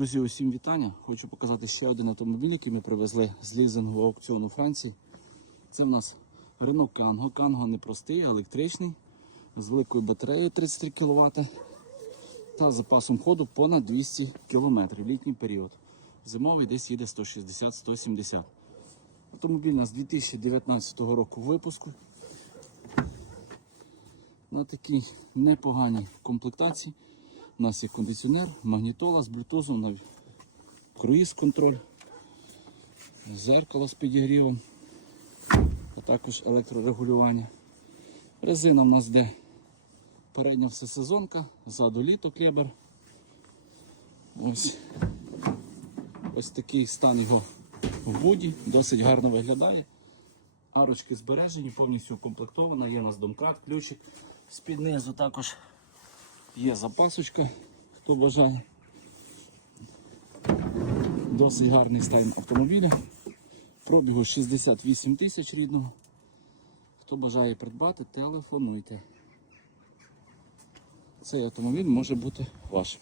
Друзі, усім вітання. Хочу показати ще один автомобіль, який ми привезли з лізингового аукціону Франції. Це в нас Renault Kangoo. Kangoo не простий, а електричний, з великою батареєю 33 кВт та запасом ходу понад 200 км в літній період. Зимовий десь їде 160-170. Автомобіль у нас 2019 року випуску. На такій непоганій комплектації. У нас є кондиціонер, магнітола з блютузом, круїз-контроль, зеркало з підігрівом, а також електрорегулювання. Резина у нас йде передня всесезонка, ззаду літо клебер. Ось. Ось такий стан його в буді, досить гарно виглядає. Арочки збережені, повністю укомплектована, є у нас домкрат, ключик. З-під низу також є запасочка, хто бажає. Досить гарний стан автомобіля. Пробігу 68 тисяч рідного. Хто бажає придбати, телефонуйте. Цей автомобіль може бути вашим.